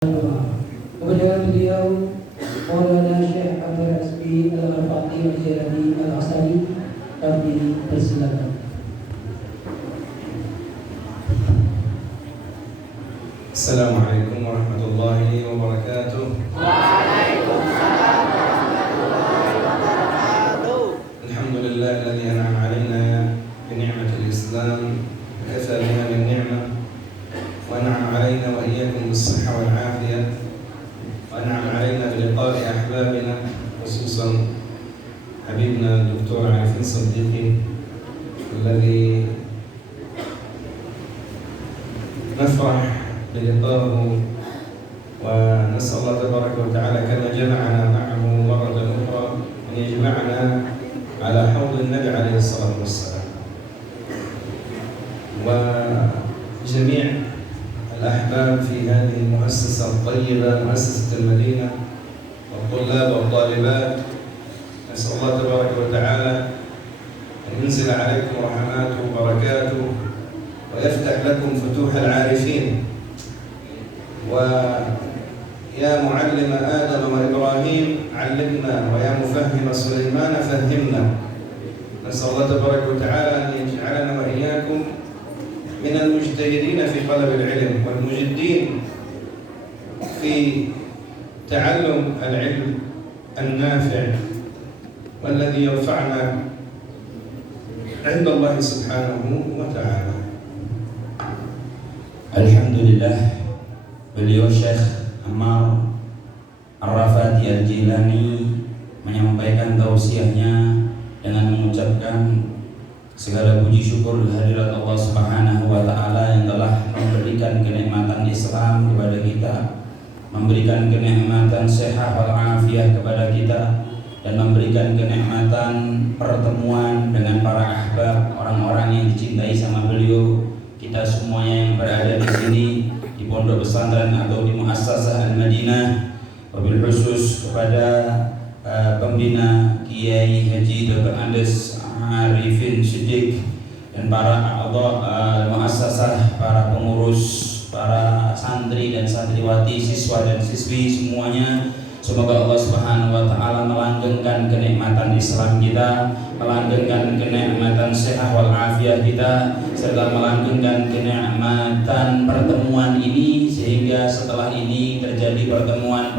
Kepada beliau Maulana Syekh Abdul Asbi Al-Fatih Al-Jalani Al-Asali, kami persilakan. Assalamualaikum warahmatullahi wabarakatuh. Waalaikumsalam warahmatullahi wabarakatuh. Alhamdulillah alladzi an'ama 'alaina bi ni'matil Islam wa kafa bina min ni'mah wa an'ama 'alaina wa iyyakum bis-sihhah wal 'afiyah wa an'ama 'alaina bi liqa'i ahbabina khususan habibna Dr. Arifin Siddiqi alladzi nafrah بلقائه ونسأل الله تبارك وتعالى كما جمعنا معه مرة أخرى أن يجمعنا على حوض النبي عليه الصلاة والسلام وجميع الأحباب في هذه المؤسسة الطيبة مؤسسة المدينة والطلاب والطالبات. نسأل الله تبارك وتعالى أن ينزل عليكم رحماته وبركاته ويفتح لكم فتوح العارفين. ويا معلم آدم وإبراهيم علمنا ويا مفهم سليمان فهمنا. نسأل الله تبارك وتعالى أن يجعلنا وإياكم من المجتهدين في طلب العلم والمجدين في تعلم العلم النافع والذي يرفعنا عند الله سبحانه وتعالى. Alhamdulillah, beliau Syekh Ammar Ar-Rafati Al-Jilani menyampaikan tausiahnya dengan mengucapkan segala puji syukur kehadirat Allah Subhanahu wa taala yang telah memberikan kenikmatan Islam kepada kita, memberikan kenikmatan sehat wal afiah kepada kita, dan memberikan kenikmatan pertemuan dengan para ahbab, orang-orang yang dicintai sama beliau. Kita semuanya yang berada di sini di pondok pesantren atau di Muassasah Al-Madinah, wabil khusus kepada pembina Kiai Haji Dr. Andes Arifin Siddiq dan para a'dha muassasah, para pengurus, para santri dan santriwati, siswa dan siswi semuanya. Semoga Allah Subhanahu wa taala melanggengkan kenikmatan Islam kita, melanggengkan kenikmatan sehat wal afiah kita, serta melanggengkan kenikmatan pertemuan ini, sehingga setelah ini terjadi pertemuan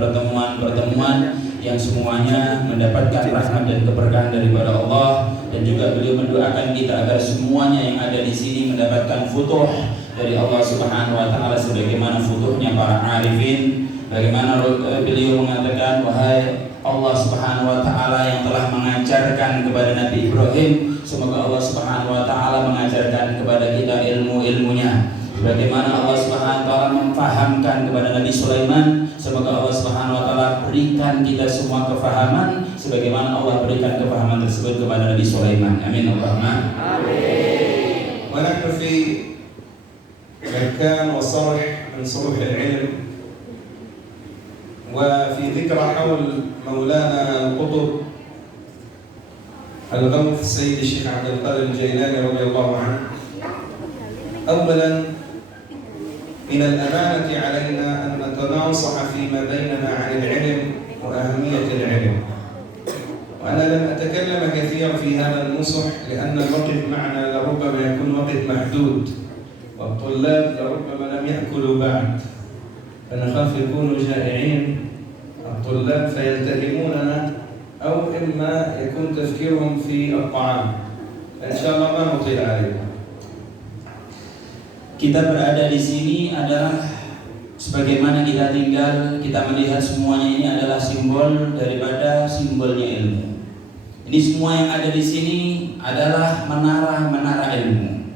yang semuanya mendapatkan rahmat dan keberkahan daripada Allah. Dan juga beliau mendoakan kita agar semuanya yang ada di sini mendapatkan futuh dari Allah Subhanahu wa taala sebagaimana futuhnya para arifin. Bagaimana beliau mengatakan, wahai Allah Subhanahu wa taala yang telah mengajarkan kepada Nabi Ibrahim, semoga Allah Subhanahu wa taala mengajarkan kepada kita ilmu-ilmunya. Bagaimana Allah Subhanahu wa taala memfahamkan kepada Nabi Sulaiman, semoga Allah Subhanahu wa taala berikan kita semua kefahaman sebagaimana Allah berikan kefahaman tersebut kepada Nabi Sulaiman. Amin Allahumma amin. Wa nahnu fi makan wa sarh min suruh al-ilm وفي ذكرى حول مولانا القطب الغوث سيد الشيخ عبد القادر الجيلاني رضي الله عنه. أولا من الأمانة علينا أن نتناصح فيما بيننا عن العلم وأهمية العلم، وأنا لم أتكلم كثيرا في هذا النصح لأن الوقت معنا لربما يكون وقت محدود والطلاب لربما لم يأكلوا بعد، فنخاف يكونوا جائعين الطلاب فيلتهموننا أو إما يكون تفكيرهم في الطعام. إن شاء الله ما نطيل عليكم. Kita berada di sini adalah sebagaimana kita tinggal, kita melihat semuanya ini adalah simbol daripada simbolnya ilmu. Ini semua yang ada di sini adalah menara-menara ilmu.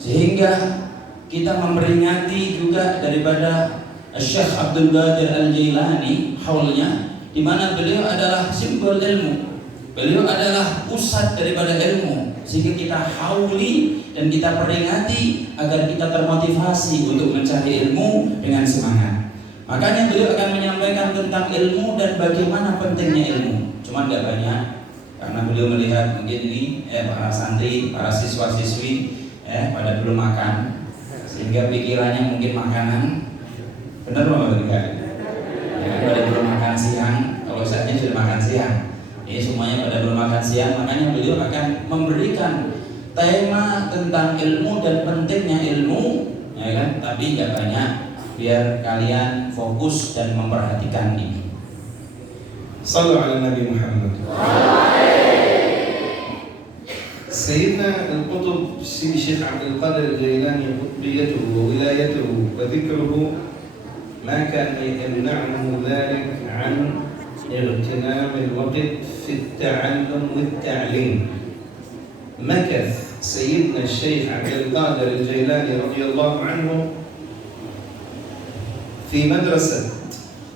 Sehingga kita memperingati juga daripada Syekh Abdul Qadir Al-Jilani haulnya, di mana beliau adalah simbol ilmu. Beliau adalah pusat daripada ilmu, sehingga kita hauli dan kita peringati agar kita termotivasi untuk mencari ilmu dengan semangat. Makanya beliau akan menyampaikan tentang ilmu dan bagaimana pentingnya ilmu. Cuma tidak banyak, karena beliau melihat mungkin ini para santri, para siswa-siswi pada belum makan, sehingga pikirannya mungkin makanan. Benar Bapak Ibu? makan siang, makanya beliau akan memberikan tema tentang ilmu dan pentingnya ilmu, ya kan? Tapi nggak banyak, biar kalian fokus dan memperhatikan ini. Sallu ala Nabi Muhammad. سيدنا القطب سيدي الشيخ عبد القادر الجيلاني قطبيته وولايته وذكره ما كان يمنعه ذلك عن اغتنام الوقت في التعلم والتعليم. مكث سيدنا الشيخ عبد القادر الجيلاني رضي الله عنه في مدرسة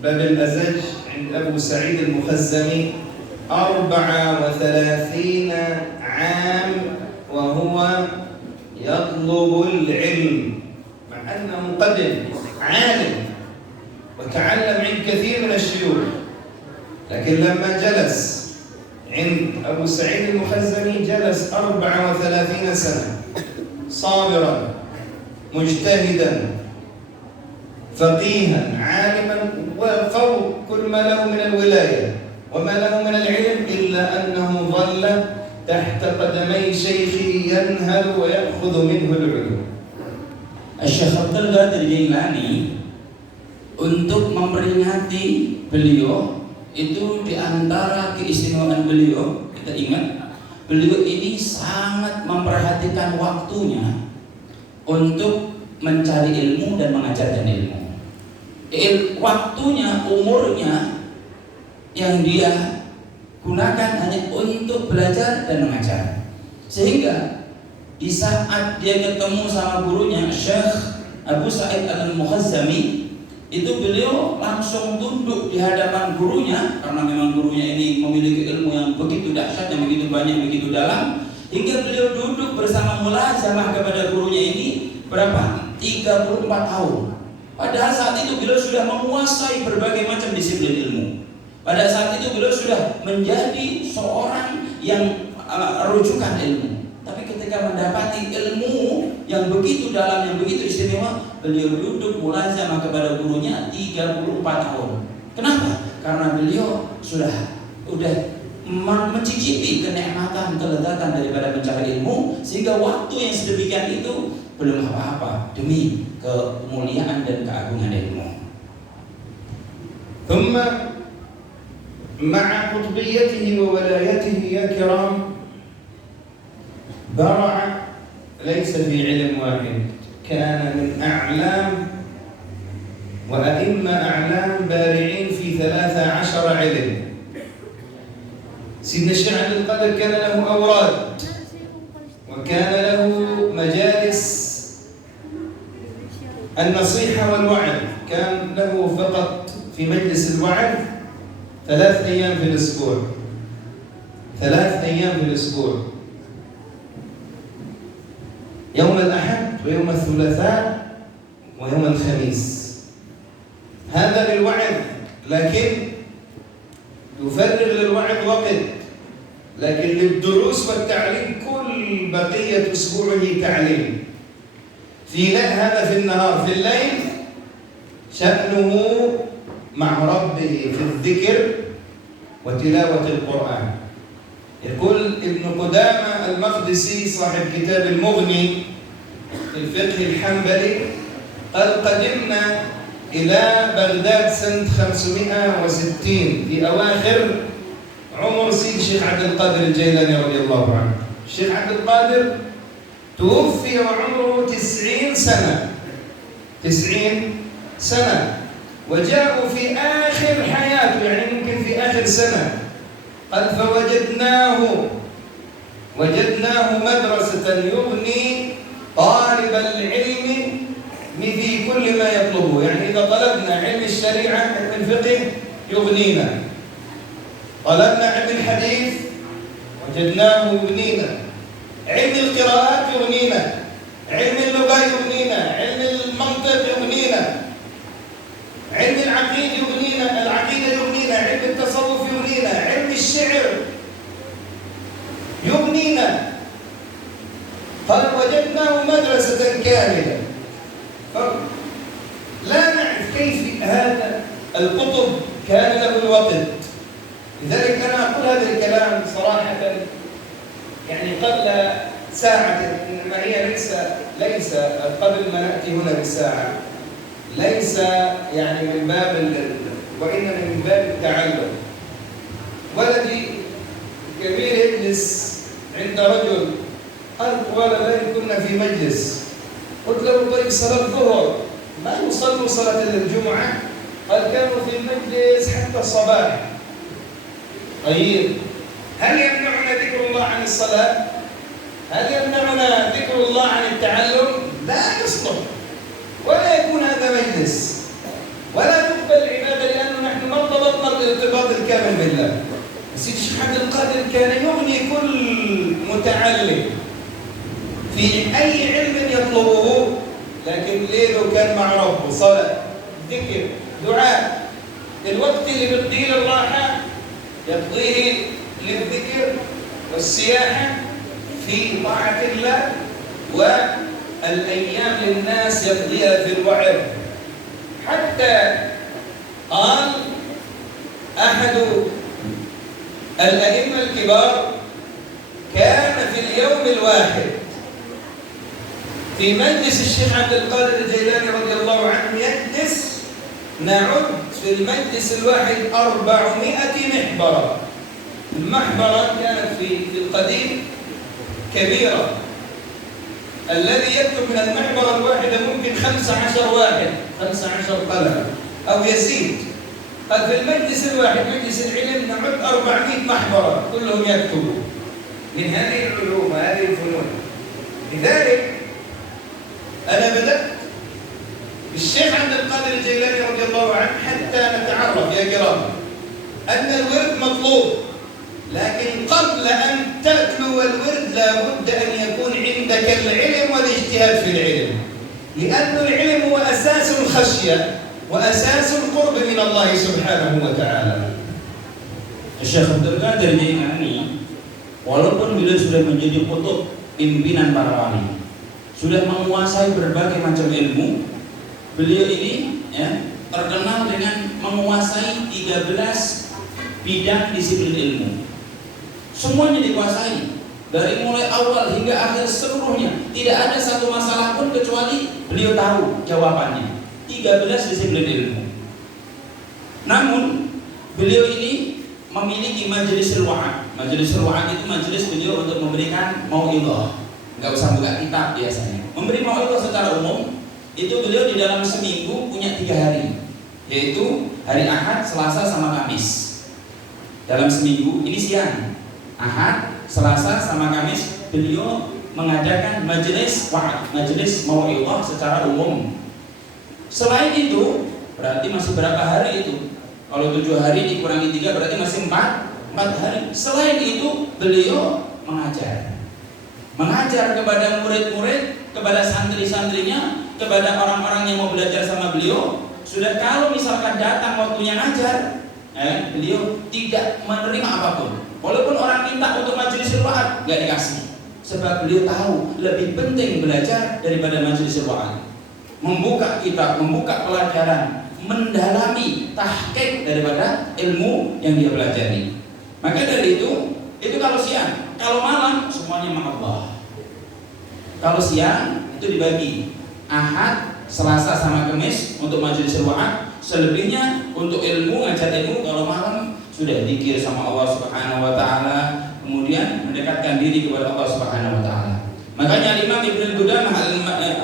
باب الأزج عند أبو سعيد المخزمي 34 عام وهو يطلب العلم، مع أنه قدم عالم وتعلم عند كثير من الشيوخ، لكن لما جلس عند أبو سعيد المخزمي جلس 34 سنة صابرا مجتهدا فقيها عالما وفوق كل ما له من الولاية وما له من العلم، إلا أنه ظل تحت قدمي شيخه ينهل ويأخذ منه العلوم. Syekh Abdul Qadir Jailani, untuk memperingati beliau, itu diantara keistimewaan beliau, kita ingat beliau ini sangat memperhatikan waktunya untuk mencari ilmu dan mengajarkan ilmu. Waktunya, umurnya yang dia gunakan hanya untuk belajar dan mengajar. Sehingga di saat dia ketemu sama gurunya Syekh Abu Sa'id Al-Mukhazami, itu beliau langsung tunduk di hadapan gurunya, karena memang gurunya ini memiliki ilmu yang begitu dahsyat, yang begitu banyak, begitu dalam, hingga beliau duduk bersama mulazamah kepada gurunya ini berapa? 34 tahun. Padahal saat itu beliau sudah menguasai berbagai macam disiplin ilmu. Pada saat itu beliau sudah menjadi seorang yang rujukan ilmu. Tapi ketika mendapati ilmu yang begitu dalam, yang begitu istimewa, beliau duduk mulazamah kepada gurunya 34 tahun. Kenapa? Karena beliau sudah mencicipi kenikmatan, kelezatan daripada mencari ilmu, sehingga waktu yang sedemikian itu belum apa-apa demi kemuliaan dan keagungan ilmu. ثم مع قطبيته وولايته يا كرام برع ليس في علم واحد، كان من أعلام وأئمة أعلام بارعين في 13 علم. سيدنا الشيخ عبد القادر كان له أوراد وكان له مجالس النصيحة والوعظ، كان له فقط في مجلس الوعظ 3 أيام في الأسبوع، 3 أيام في الأسبوع، يوم الأحد ويوم الثلاثاء ويوم الخميس. هذا للوعظ، لكن يفرغ للوعظ وقت، لكن للدروس والتعليم كل بقية أسبوعه تعليم. هذا في النهار، في الليل شأنه مع ربه في الذكر وتلاوة القرآن. يقول ابن قدامة المقدسي صاحب كتاب المغني في الفقه الحنبلي، قال قدمنا إلى بغداد سنة 560 في أواخر عمر سيد الشيخ عبد القادر الجيلاني رضي الله عنه. الشيخ عبد القادر توفي وعمره 90 سنة، 90 سنة، وجاءوا في آخر حياته، يعني ممكن في آخر سنة، قال فوجدناه مدرسة يغني طالب العلم في كل ما يطلبه. يعني إذا طلبنا علم الشريعة، علم الفقه يغنينا، طلبنا علم الحديث وجدناه يغنينا، علم القراءات يغنينا، علم اللغة يغنينا، علم المنطق يغنينا، علم العقيدة يغنينا، علم التصوف يغنينا، علم الشعر يغنينا. قال وجدناه مدرسة كاملة. لا نعرف كيف هذا القطب كان له الوقت لذلك أنا أقول هذا الكلام صراحة يعني قبل ساعة، إنما هي ليس قبل ما نأتي هنا بساعة، ليس يعني من باب وإنما من باب التعلم. ولدي كبير يجلس عند رجل، قال طوال الليل كنا في مجلس، قلت له طيب صلاة الظهر ما يصلوا صلاة الجمعة؟ قال كانوا في المجلس حتى الصباح. طيب هل يمنعنا ذكر الله عن الصلاة؟ هل يمنعنا ذكر الله عن التعلم؟ لا يصلح، ولا يكون هذا مجلس، ولا تقبل العبادة، لأنه نحن ما ضبطنا الارتباط الكامل بالله. سيدي الشيخ عبد القادر كان يغني كل متعلم في أي علم يطلبه، لكن ليله كان مع ربه، صلاة، ذكر، دعاء. الوقت اللي بيقضيه للراحة يقضيه للذكر والسياحة في طاعة الله، والأيام للناس يقضيها في الوعظ. حتى قال أحد الأئمة الكبار كان في اليوم الواحد في مجلس الشيخ عبد القادر الجيلاني رضي الله عنه يجلس، نعد في المجلس الواحد 400 محبرة. المحبرة كانت في القديم كبيرة، الذي يكتب من المحبرة الواحدة ممكن 15 واحد، 15 قلم أو يزيد. قال في المجلس الواحد مجلس العلم نعد 400 محبرة كلهم يكتبوا من هذه العلوم وهذه الفنون. لذلك أنا بدأت بالشيخ عبد القادر الجيلاني رضي الله عنه حتى نتعرف يا كرام أن الورد مطلوب، لكن قبل أن تتلو الورد لابد أن يكون عندك العلم والاجتهاد في العلم، لأن العلم هو أساس الخشية وأساس القرب من الله سبحانه وتعالى. Syekh Abdul Qadir Jailani walaupun beliau sudah menjadi kutub pimpinan para wali, sudah menguasai berbagai macam ilmu, beliau ini terkenal dengan menguasai 13 bidang disiplin ilmu. Semuanya dikuasai, dari mulai awal hingga akhir seluruhnya. Tidak ada satu masalah pun kecuali beliau tahu jawabannya. 13 disiplin ilmu. Namun beliau ini memiliki majelis ru'at. Majelis ru'at itu majelis beliau untuk memberikan mau'idhah. Enggak usah buka kitab biasanya. Memberi mau'idhah secara umum itu beliau di dalam seminggu punya 3 hari, yaitu hari Ahad, Selasa sama Kamis. Dalam seminggu ini siang, Ahad, Selasa sama Kamis beliau mengadakan majelis wa'ad, majelis mau'idhah secara umum. Selain itu berarti masih berapa hari itu? Kalau 7 hari dikurangi 3 berarti masih 4 hari. Selain itu beliau mengajar kepada murid-murid, kepada santri-santrinya, kepada orang-orang yang mau belajar sama beliau. Sudah kalau misalkan datang waktunya ngajar, beliau tidak menerima apapun. Walaupun orang minta untuk majelis ru'at, nggak dikasih. Sebab beliau tahu lebih penting belajar daripada majelis ru'at. Membuka kitab, membuka pelajaran, mendalami, tahqiq daripada ilmu yang dia pelajari. Maka dari itu kalau siang, kalau malam semuanya sama Allah. Kalau siang itu dibagi Ahad, Selasa sama Kamis untuk majelis ru'at, selebihnya untuk ilmu, ngajar ilmu. Kalau malam sudah zikir sama Allah Subhanahu wa taala, kemudian mendekatkan diri kepada Allah Subhanahu wa taala. Makanya Imam Ibnu Qudamah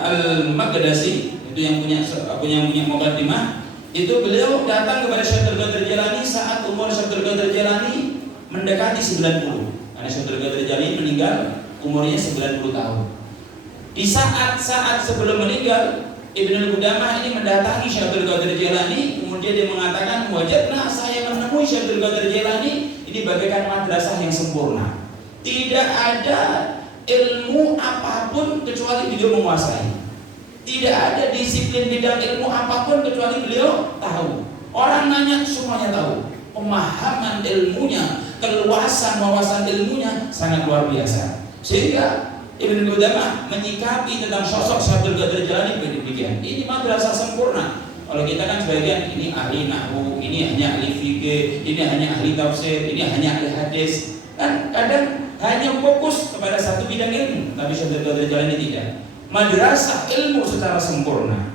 Al-Maqdisi itu yang punya muqaddimah, itu beliau datang kepada Syekh Abdul Qadir Jailani saat umur Syekh Abdul Qadir Jailani mendekati 90. Karena Syekh Abdul Qadir Jailani meninggal umurnya 90 tahun. Di saat-saat sebelum meninggal, Ibnu Qudamah ini mendatangi Syekh Abdul Qadir Jailani, kemudian dia mengatakan, "Wajadna, saya menemui Syekh Abdul Qadir Jailani ini bagaikan madrasah yang sempurna. Tidak ada ilmu apapun kecuali beliau menguasai. Tidak ada disiplin bidang ilmu apapun kecuali beliau tahu. Orang nanya semuanya tahu. Pemahaman ilmunya, keluasan wawasan ilmunya sangat luar biasa. Sehingga Ibnu Qudamah menyikapi tentang sosok Syekh Abdul Qadir Jailani demikian. Ini madrasah sempurna. Kalau kita kan sebagian ini ahli nahwu, ini hanya ahli fikih, ini hanya ahli tafsir, ini hanya ahli hadis. Kan kadang hanya fokus kepada satu bidang ilmu, tapi Syekh Abdul Qadir Jailani tidak. Madrasah ilmu secara sempurna.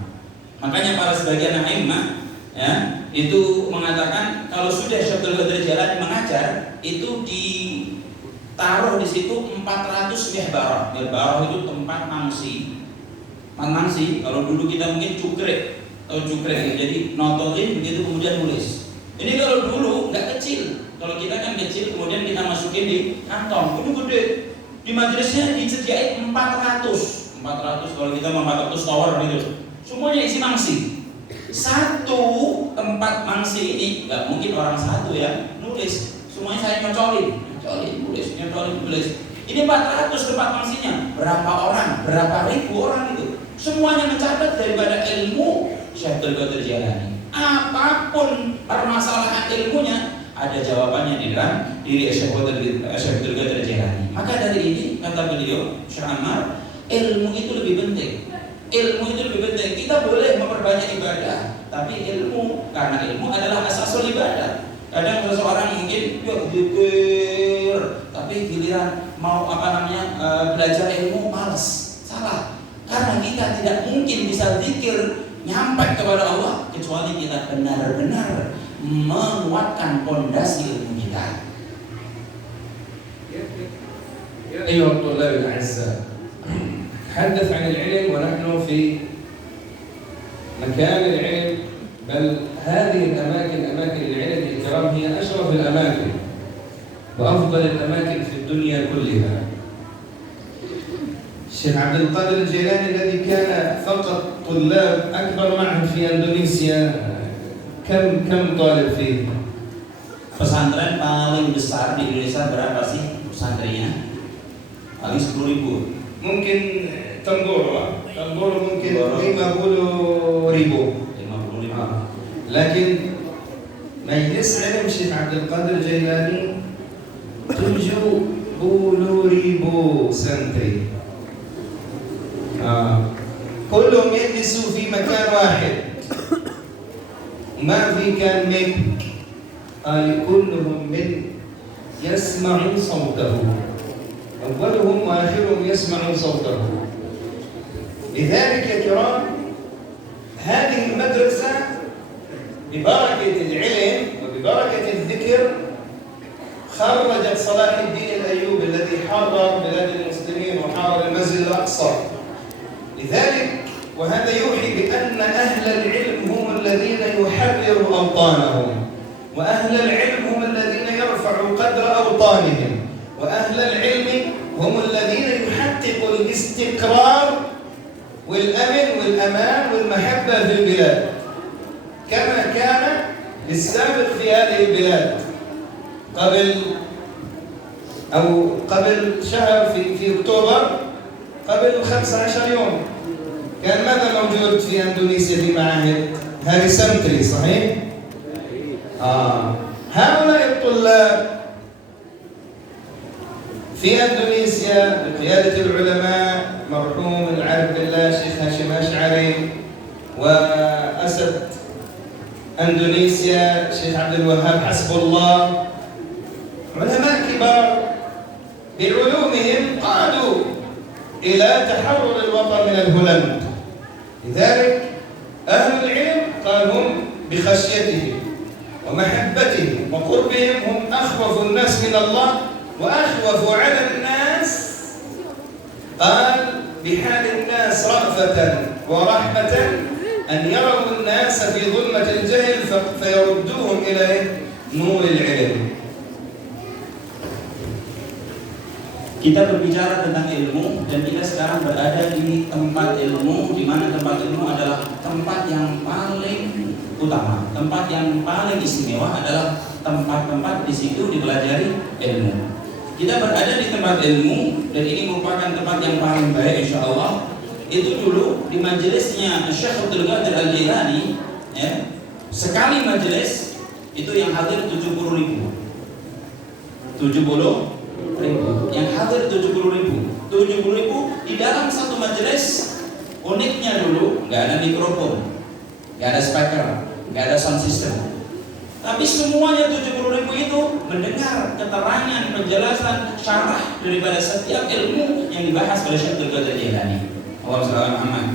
Makanya para sebagian a'immah ya, itu mengatakan kalau sudah Syekh Abdul Qadir Jailani mengajar, itu ditaruh di situ 400 mihbarah. Mihbarah itu tempat mangsi. Mangsi, kalau dulu kita mungkin cukrek atau cukrek, jadi notolin begitu kemudian nulis. Ini kalau dulu nggak kecil. Kalau kita kan kecil, kemudian kita masukin di kantong, itu gede. Di majelisnya disediain 400 kalau kita 400 tower gitu. Semuanya isi mangsi. Satu tempat mangsi ini nggak mungkin orang satu ya nulis. Semuanya saya nyocolin, nulis. Ini 400 tempat mangsinya. Berapa orang, berapa ribu orang itu. Semuanya mencatat daripada ilmu Syekh Abdul Qadir Jailani. Apapun permasalahan ilmunya, ada jawabannya di dalam diri Syekh Abdul Qadir Jailani. Maka dari ini kata beliau, Syekh Ammar, ilmu itu lebih penting. Kita boleh memperbanyak ibadah, tapi ilmu, karena ilmu adalah asasul ibadah. Kadang seseorang mungkin zikir, tapi giliran mau belajar ilmu malas, salah. Karena kita tidak mungkin bisa zikir nyampe kepada Allah kecuali kita benar-benar menguatkan pondasi ilmu kita. أيها الطلاب الأعزاء، نتحدث عن العلم ونحن في مكان العلم، بل هذه الأماكن أماكن العلم الكرام هي أشرف الأماكن وأفضل الأماكن في الدنيا كلها. الشيخ عبد القادر الجيلاني الذي كان فقط طلاب أكبر معه في أندونيسيا، كم طالب فيه؟ Pesantren paling besar di Indonesia berapa sih pesantrennya? Paling 10.000. ممكن تنظر ممكن 50,000. لكن مجلس علم الشيخ عبد القادر الجيلاني 70,000 سنتي. كلهم يجلسوا في مكان واحد، ما في كان كلهم يسمعون صوته، أولهم وآخرهم يسمعون صوته. لذلك يا كرام، هذه المدرسة ببركة العلم وببركة الذكر خرجت صلاح الدين الأيوبي الذي حرر بلاد المسلمين وحرر المسجد الأقصى. لذلك وهذا يوحي بأن أهل العلم هم الذين يحرروا أوطانهم، وأهل العلم هم الذين يرفعوا قدر أوطانهم، وأهل العلم هم الذين يحققوا الاستقرار والأمن والأمان والمحبة في البلاد، كما كان للسابق في هذه البلاد قبل شهر في أكتوبر، قبل 15 يوم كان ماذا موجود في أندونيسيا في معاهد؟ هذه سنتري صحيح؟ هؤلاء الطلاب في أندونيسيا بقيادة العلماء مرحوم العارف بالله الشيخ هاشم أشعري، وأسد أندونيسيا الشيخ عبد الوهاب حسب الله، علماء كبار بعلومهم قادوا إلى تحرر الوطن من الهولند. لذلك أهل العلم قال هم بخشيتهم ومحبتهم وقربهم هم أخوف الناس من الله وأخوف على الناس، قال بحال الناس رأفة ورحمة أن يروا الناس في ظلمة الجهل فيردوهم إلى نور العلم. Kita berbicara tentang ilmu dan kita sekarang berada di tempat ilmu, di mana tempat ilmu adalah tempat yang paling utama, tempat yang paling istimewa adalah tempat-tempat di situ dipelajari ilmu. Kita berada di tempat ilmu dan ini merupakan tempat yang paling baik insya Allah. Itu dulu di majelisnya Syekh Abdul Qadir Al-Jailani, ya, sekali majelis itu yang hadir 70.000. Yang hadir 70.000 di dalam satu majelis. Uniknya dulu nggak ada mikrofon, nggak ada speaker, nggak ada sound system. Tapi semuanya 70.000 itu mendengar keterangan, penjelasan, syarah daripada setiap ilmu yang dibahas oleh Syekh Abdul Qadir Jailani. Allahumma shalli ala Muhammad.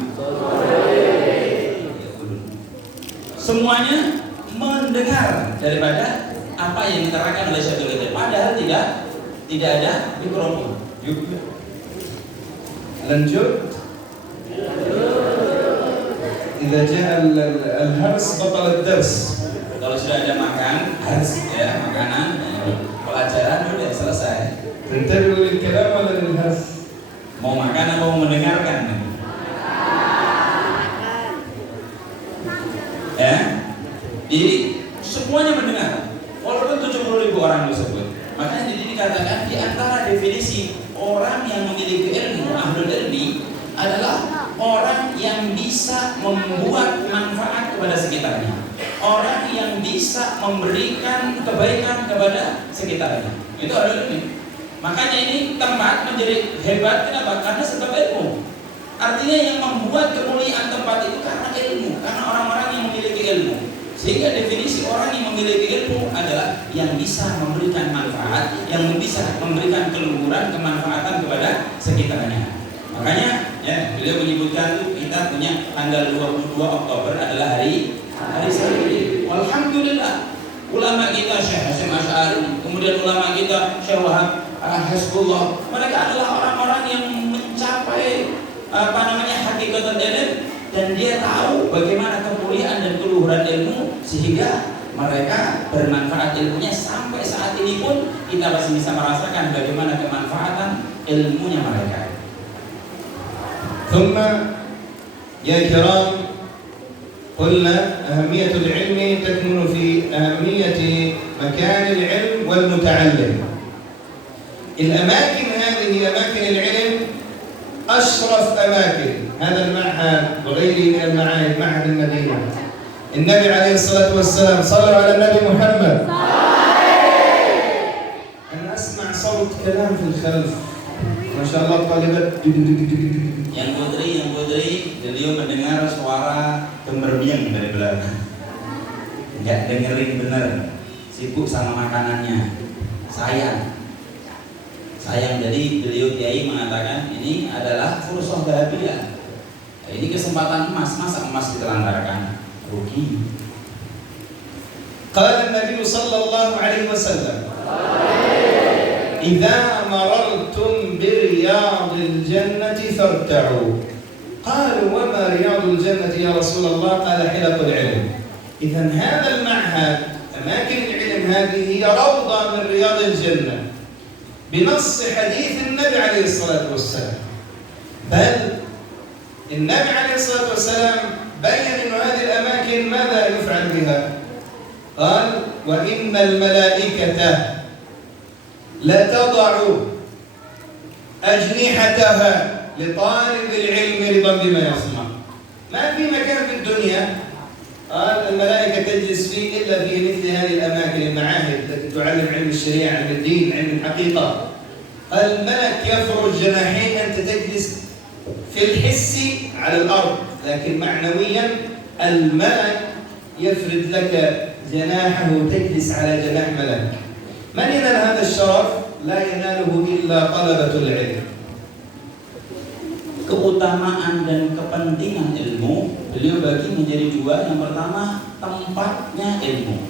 Semuanya mendengar daripada apa yang diterangkan oleh Syekh Abdul Qadir. Padahal tidak ada mikrofon. Lanjut. Idza jaa al-hars batal ad-dars. Kalau sudah ada makan, harus ya makanan, pelajaran udah selesai. Tantabihu lil-kalam wala lil-hars? Mau makan atau mau mendengarkan? Ya, jadi semuanya mendengar. Walaupun 70.000 orang tersebut. Makanya di sini dikatakan di antara definisi orang yang memiliki ilmu, ahlul ilmi adalah orang yang bisa membuat manfaat kepada sekitarnya. Orang yang bisa memberikan kebaikan kepada sekitarnya. Itu ahlul ilmi. Makanya ini tempat menjadi hebat. Kenapa? Karena sebab ilmu. Artinya yang membuat kemuliaan tempat itu karena ilmu, karena orang-orang yang memiliki ilmu. Sehingga definisi orang yang memiliki ilmu adalah yang bisa memberikan manfaat, yang bisa memberikan keluhuran, kemanfaatan kepada sekitarnya. Makanya ya, beliau menyebutkan itu kita punya tanggal 22 Oktober adalah hari Sabtu. Alhamdulillah ulama kita Syekh Hasyim Asy'ari, kemudian ulama kita Syekh Wahab Hasbullah, mereka adalah orang-orang yang mencapai hakikatul ilm, dan dia tahu bagaimana kemuliaan dan keluhuran ilmu, sehingga mereka bermanfaat ilmunya sampai saat ini pun kita masih bisa merasakan bagaimana kemanfaatan ilmunya mereka. ثم يا كرام قلنا أهمية العلم تكمن في أهمية مكان العلم والمتعلم. الأماكن هذه أماكن العلم أشرف أماكن هذا المعهد وغيره من المعاهد، معهد المدينة. النبي عليه الصلاة والسلام صلوا على النبي محمد. أنا أسمع صوت كلام في الخلف ما شاء الله طالبات. Yang putri, beliau mendengar suara gemerbiang dari belakang. Enggak dengerin bener, sibuk sama makanannya. Sayang. Jadi beliau kiai mengatakan ini adalah fursah dahabiyah. Ini kesempatan emas, masa emas ditelantarkan? Rugi. قال النبي صلى الله عليه وسلم إذا مررتم برياض الجنة فارتعوا. قالوا وما رياض الجنة يا رسول الله؟ قال حلق العلم. إذن هذا المعهد أماكن العلم هذه هي روضة من رياض الجنة بنص حديث النبي عليه الصلاة والسلام. بل النبي عليه الصلاة والسلام بين أن هذه الأماكن ماذا يفعل بها؟ قال وإن الملائكة لتضع أجنحتها لطالب العلم رضا بما يصنع. ما في مكان في الدنيا قال الملائكة تجلس فيه إلا في مثل هذه الأماكن، المعاهد التي تعلم علم الشريعة، علم الدين، علم الحقيقة. الملك يفرج جناحين، أنت تجلس في الحس على الأرض، لكن معنويا الملك يفرد لك جناحه تجلس على جناح ملك. من ينال هذا الشرف؟ لا يناله إلا طلبة العلم. Keutamaan dan kepentingan ilmu beliau bagi menjadi dua. Yang pertama, tempatnya ilmu.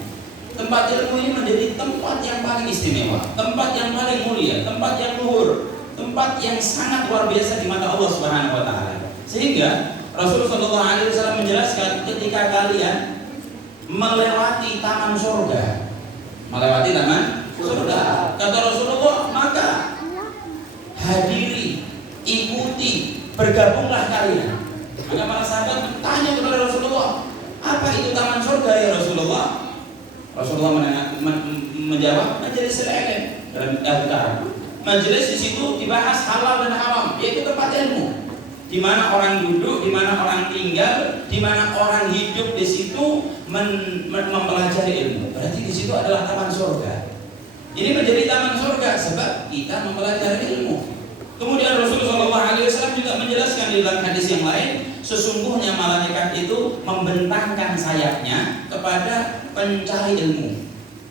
Tempat ilmu ini menjadi tempat yang paling istimewa, tempat yang paling mulia, tempat yang luhur, tempat yang sangat luar biasa di mata Allah Subhanahu wa taala. Sehingga Rasulullah SAW menjelaskan ketika kalian melewati taman surga, kata Rasulullah, maka hadiri, ikuti, bergabunglah kalian. Maka para sahabat bertanya kepada Rasulullah, apa itu taman surga ya Rasulullah? Rasulullah menjawab, majelis ilmu. Dalam majelis di situ dibahas halal dan haram, yaitu tempat ilmu. Di mana orang duduk, di mana orang tinggal, di mana orang hidup di situ mempelajari ilmu. Berarti di situ adalah taman surga. Ini menjadi taman surga sebab kita mempelajari ilmu. Kemudian Rasulullah SAW juga menjelaskan di dalam hadis yang lain, Sesungguhnya malaikat itu membentangkan sayapnya kepada pencari ilmu.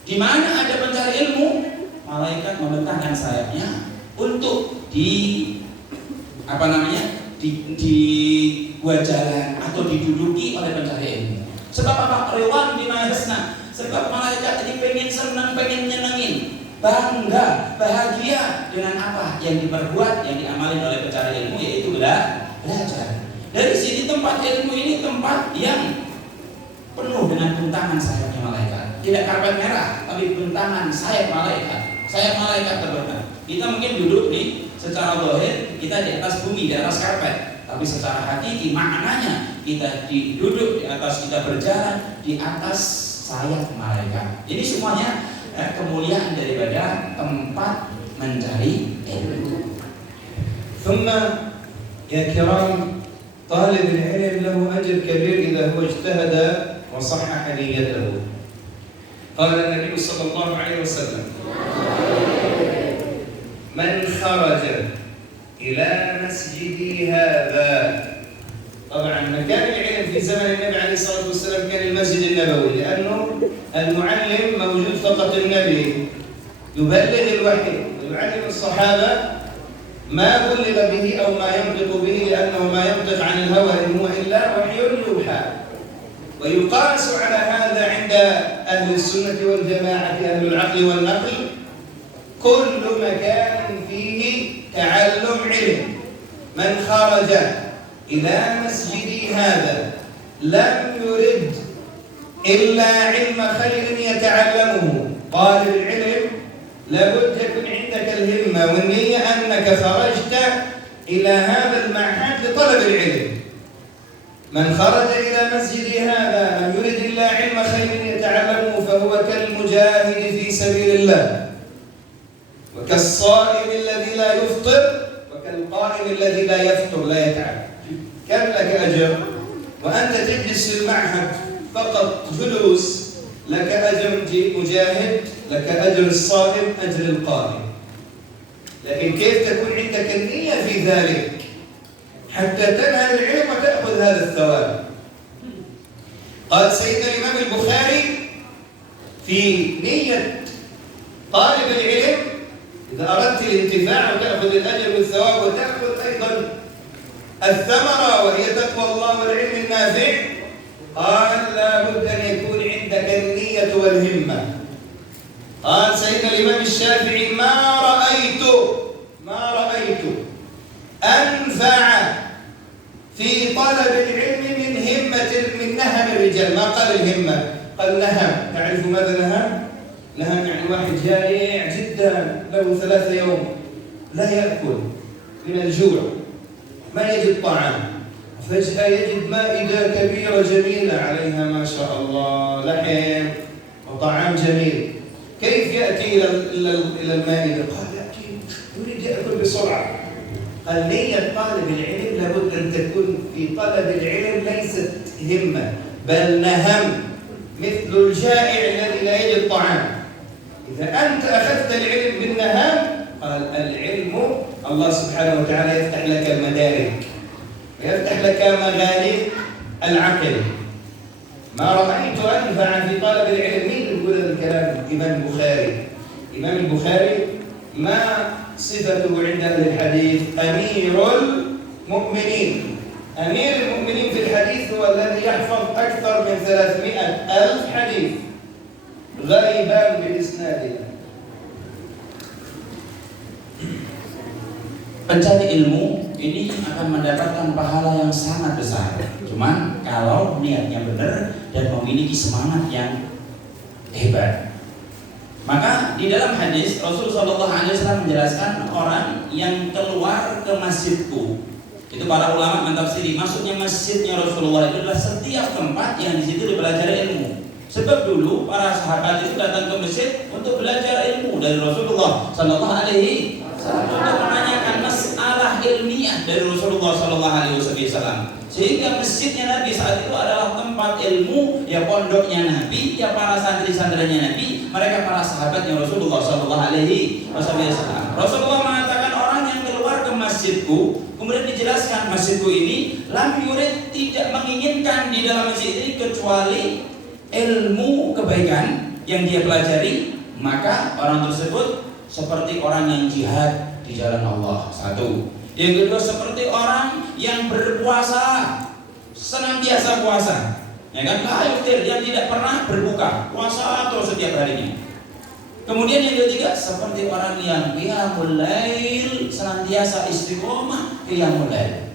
Di mana ada pencari ilmu, malaikat membentangkan sayapnya untuk dibuat jalan atau diduduki oleh pencari ilmu. Sebab apa? Rewan bima yasna. Sebab malaikat ini pengen senang, pengen nyenengin, bangga, bahagia dengan apa yang diperbuat, yang diamalin oleh pencari ilmu, yaitu belajar. Dari sini tempat ilmu ini tempat yang penuh dengan bentangan sayapnya malaikat. Tidak karpet merah, tapi bentangan sayap malaikat. Sayap malaikat terbentang. Kita mungkin duduk nih secara zahir kita di atas bumi, di atas karpet, tapi secara hakiki maknanya kita duduk di atas, kita berjalan di atas sayap malaikat. Ini semuanya kemuliaan daripada tempat mencari ilmu. ثم يا كرام طالب العلم له أجر كبير إذا هو اجتهد وصحح نيته. قال النبي صلى الله عليه وسلم: من خرج إلى مسجدي هذا. طبعا مكان العلم في زمن النبي عليه الصلاة والسلام كان المسجد النبوي، لأنه المعلم موجود فقط النبي يبلغ الوحي ويعلم الصحابة ما بلغ به أو ما ينطق به، لأنه ما ينطق عن الهوى إن هو إلا وحي يوحى. ويقاس على هذا عند أهل السنة والجماعة أهل العقل والنقل كل مكان فيه تعلم علم. من خرج إلى مسجدي هذا لم يرد إلا علم خير يتعلمه. طالب العلم لابد يكون عندك الهمة والنية أنك خرجت إلى هذا المعهد لطلب العلم. من خرج إلى مسجدي هذا لم يرد إلا علم خير يتعلمه فهو كالمجاهد في سبيل الله، وكالصائم الذي لا يفطر، وكالقائم الذي لا يفطر لا يتعب. كم لك أجر وأنت تجلس في المعهد فقط جلوس، لك أجر مجاهد، لك أجر الصائم، أجر القائم. لكن كيف تكون عندك النية في ذلك حتى تنهل العلم وتأخذ هذا الثواب؟ قال سيدنا الإمام البخاري في نية طالب العلم: إذا أردت الانتفاع وتأخذ الأجر والثواب وتأخذ أيضا الثمرة وهي تقوى الله والعلم النافع، قال لابد أن يكون عندك النية والهمة. قال سيدنا الإمام الشافعي: ما رأيت أنفع في طلب العلم من نهم الرجال. ما قال الهمة، قال نهم. تعرف ماذا نهم؟ نهم يعني واحد جائع جدا له 3 يوم لا يأكل من الجوع، ما يجد طعام، فجأة يجد مائدة كبيرة جميلة عليها ما شاء الله لحم وطعام جميل. كيف يأتي إلى المائدة؟ قال يأتي يريد يأكل بسرعة. قال نية طالب العلم لابد أن تكون في طلب العلم ليست همة بل نهم، مثل الجائع الذي لا يجد طعام. إذا أنت أخذت العلم بالنهم، قال العلم الله سبحانه وتعالى يفتح لك المدارك ويفتح لك مغاليق العقل. ما رأيت أنفع في طلب العلم. مين يقول هذا الكلام؟ الإمام البخاري. الإمام البخاري ما صفته عند أهل الحديث؟ أمير المؤمنين. أمير المؤمنين في الحديث هو الذي يحفظ أكثر من 300,000 حديث غيبا بإسنادها. Pencari ilmu ini akan mendapatkan pahala yang sangat besar. Cuman kalau niatnya benar dan memiliki semangat yang hebat. Maka di dalam hadis Rasulullah SAW menjelaskan orang yang keluar ke masjidku. Itu para ulama mentafsiri, maksudnya masjidnya Rasulullah itu adalah setiap tempat yang di situ dipelajari ilmu. Sebab dulu para sahabat itu datang ke masjid untuk belajar ilmu dari Rasulullah Sallallahu Alaihi Wasallam, untuk menanyakan masalah ilmiah dari Rasulullah Sallallahu Alaihi Wasallam. Sehingga masjidnya Nabi saat itu adalah tempat ilmu, ya pondoknya Nabi, ya para santri-santrinya Nabi, mereka para sahabatnya Rasulullah Sallallahu Alaihi Wasallam. Rasulullah mengatakan orang yang keluar ke masjidku, kemudian Kemudian dijelaskan masjidku ini lam yurid, tidak menginginkan di dalam masjid ini kecuali ilmu kebaikan yang dia pelajari, maka orang tersebut seperti orang yang jihad di jalan Allah. Satu. Yang kedua, seperti orang yang berpuasa, senantiasa puasa, ya kan? Yang tidak pernah berbuka, puasa terus setiap harinya. Kemudian yang ketiga, seperti orang yang qiyamul lail, senantiasa istiqomah qiyamul lail.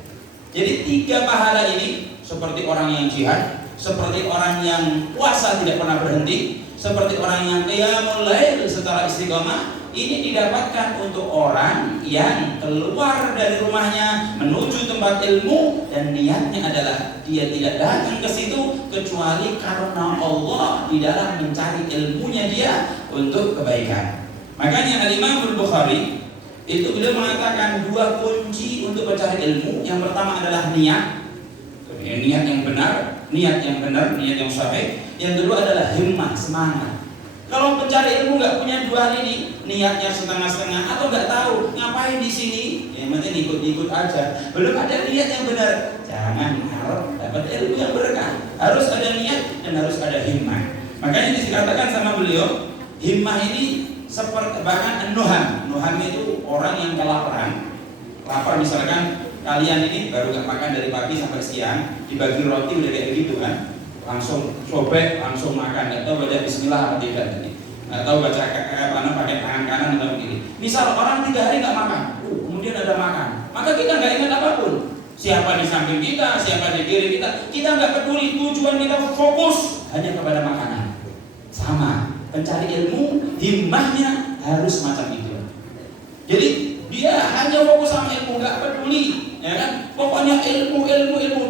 Jadi 3 pahala ini, seperti orang yang jihad, seperti orang yang puasa tidak pernah berhenti, seperti orang yang qiyamul lail secara istiqomah, ini didapatkan untuk orang yang keluar dari rumahnya menuju tempat ilmu dan niatnya adalah dia tidak datang ke situ kecuali karena Allah di dalam mencari ilmunya dia untuk kebaikan. Makanya Al-Imam Al-Bukhari itu beliau mengatakan 2 kunci untuk mencari ilmu. Yang pertama adalah niat yang benar, niat yang sahih. Yang kedua adalah himmah, semangat. Kalau pencari ilmu nggak punya 2 hal ini, niatnya setengah-setengah atau nggak tahu ngapain di sini, yang penting ikut-ikut aja, belum ada niat yang benar, jangan harap dapat ilmu yang berkah. Harus ada niat dan harus ada himmah. Makanya dikatakan sama beliau, himmah ini seperti bahkan nuham itu orang yang kelaparan, lapar misalkan kalian ini baru nggak makan dari pagi sampai siang, dibagi roti udah kayak gitu kan. Langsung sobek, langsung makan, nggak tahu baca bismillah apa tidak ini, nggak tahu baca mana pakai tangan kanan atau begini. Misal orang 3 hari nggak makan, kemudian ada makan, maka kita nggak ingat apapun. Siapa di samping kita, siapa di kiri kita nggak peduli. Tujuan kita fokus hanya kepada makanan. Sama, pencari ilmu, himmahnya harus macam itu. Jadi dia hanya fokus sama ilmu, nggak peduli. Ya kan? Pokoknya ilmu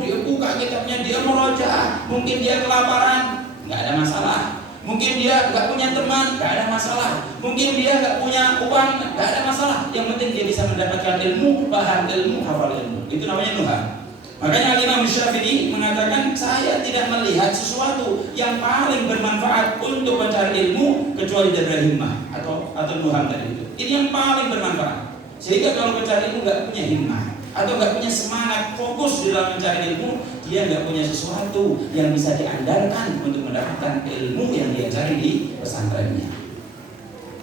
dia buka kitabnya, dia merojaah. Mungkin dia kelaparan, nggak ada masalah. Mungkin dia nggak punya teman, nggak ada masalah. Mungkin dia nggak punya uang, nggak ada masalah. Yang penting dia bisa mendapatkan ilmu, paham ilmu, hafal ilmu. Itu namanya nuha. Makanya Imam Syafi'i mengatakan, saya tidak melihat sesuatu yang paling bermanfaat untuk mencari ilmu kecuali dari himmah atau nuha tadi itu. Ini yang paling bermanfaat. Sehingga kalau mencari ilmu nggak punya himmah atau nggak punya semangat fokus di dalam mencari ilmu, dia nggak punya sesuatu yang bisa diandalkan untuk mendapatkan ilmu yang dia cari di pesantrennya.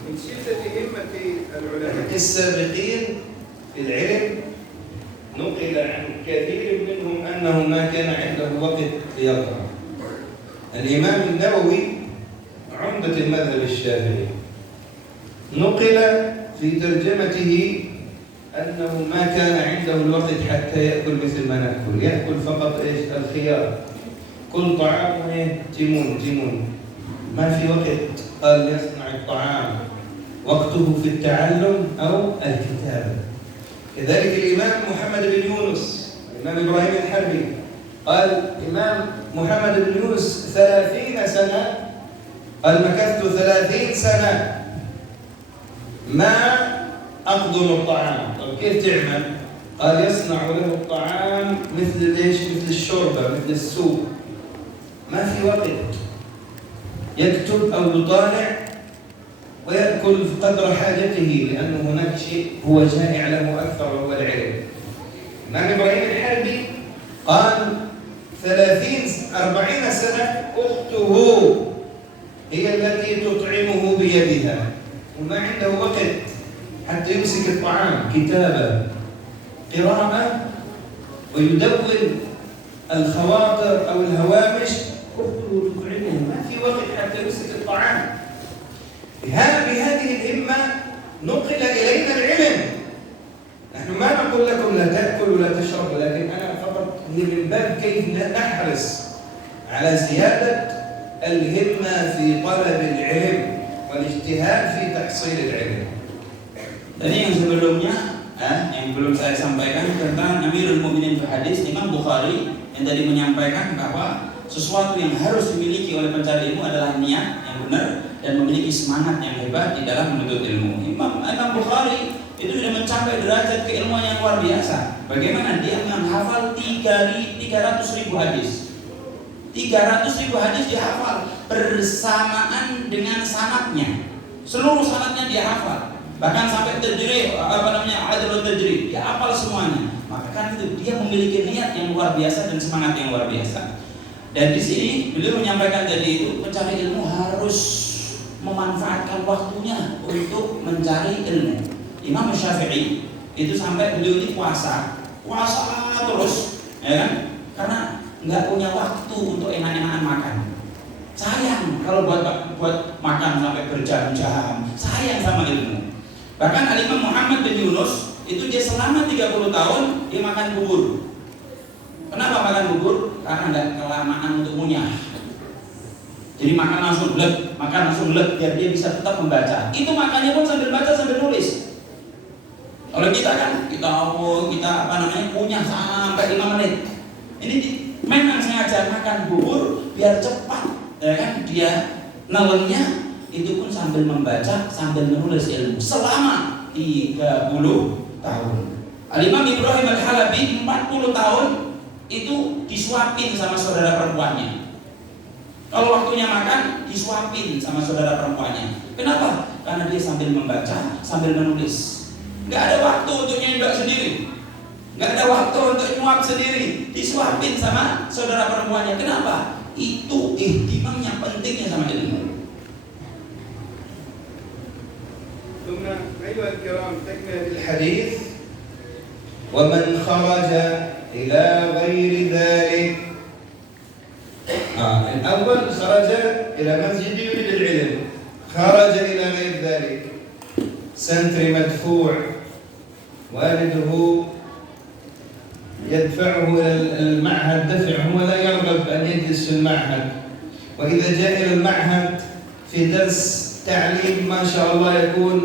من شدة همة العلماء السابقين في العلم نقل عن كثير منهم أنه ما كان عنده وقت ليقرأ. الإمام النووي عمدة المذهب الشافعي نقل في ترجمته أنه ما كان عنده الوقت حتى يأكل مثل ما نأكل، يأكل فقط الخيار، كل طعامه تيمون، ما في وقت. قال يصنع الطعام، وقته في التعلم أو الكتابة. كذلك الإمام محمد بن يونس، الإمام إبراهيم الحربي قال الإمام محمد بن يونس 30 سنة، قال مكثت 30 سنة ما أقدم الطعام. طيب كيف تعمل؟ قال يصنع له الطعام مثل مثل الشوربة، مثل السوپ، ما في وقت. يكتب أو يطالع ويأكل قدر حاجته، لأنه هناك شيء هو جائع له أكثر وهو العلم. الإمام إبراهيم الحربي قال 40 سنة أخته هي التي تطعمه بيدها وما عنده وقت حتى يمسك الطعام، كتابة، قراءة، ويدون الخواطر أو الهوامش، أخته تطعمه، ما في وقت حتى يمسك الطعام. بهذه الهمة نقل إلينا العلم. نحن ما نقول لكم لا تأكل ولا تشرب، ولكن أنا فقط من باب كيف نحرص على زيادة الهمة في طلب العلم والاجتهاد في تحصيل العلم. Tadi yang sebelumnya, yang belum saya sampaikan tentang Amirul Mukminin fi hadis, Imam Bukhari yang tadi menyampaikan bahwa sesuatu yang harus dimiliki oleh pencari ilmu adalah niat yang benar dan memiliki semangat yang hebat di dalam menuntut ilmu. Imam Bukhari itu sudah mencapai derajat keilmuan yang luar biasa. Bagaimana dia menghafal 300.000 hadis. 300.000 hadis dihafal bersamaan dengan sanadnya. Seluruh sanadnya dia hafal. bahkan sampai tajrid, adlun tajrid, dia hafal semuanya. Maka kan itu dia memiliki niat yang luar biasa dan semangat yang luar biasa. Dan di sini beliau menyampaikan tadi itu pencari ilmu harus memanfaatkan waktunya untuk mencari ilmu. Imam Syafi'i itu sampai beliau ini puasa terus, ya kan? Karena nggak punya waktu untuk enak-enakan makan. Sayang kalau buat makan sampai berjam-jam. Sayang sama ilmu. Bahkan Al-Imam Muhammad bin Yunus itu dia selama 30 tahun dia makan bubur. Kenapa makan bubur? Karena nggak kelamaan untuk ngunyah. Jadi makan langsung lek biar dia bisa tetap membaca. Itu makannya pun sambil baca sambil nulis. Kalau kita kan kita kunyah sampai 5 menit. Ini memang sengaja makan bubur biar cepat, ya kan? Dia nelennya itu pun sambil membaca sambil menulis ilmu selama 30 tahun. Al-Imam Ibrahim Al-Halabi 40 tahun itu disuapin sama saudara perempuannya. Kalau waktunya makan disuapin sama saudara perempuannya. Kenapa? Karena dia sambil membaca sambil menulis. Nggak ada waktu untuk nyendok sendiri, nggak ada waktu untuk nyuap sendiri, disuapin sama saudara perempuannya. Kenapa? Itu ihtimamnya, pentingnya sama ilmu. ثم أيها الكرام تكملة الحديث ومن خرج إلى غير ذلك. الأول خرج إلى مسجد يريد العلم، خرج إلى غير ذلك، سنتري مدفوع، والده يدفعه إلى المعهد دفع، هو لا يرغب أن يجلس في المعهد، وإذا جاء إلى المعهد في درس تعليم ما شاء الله يكون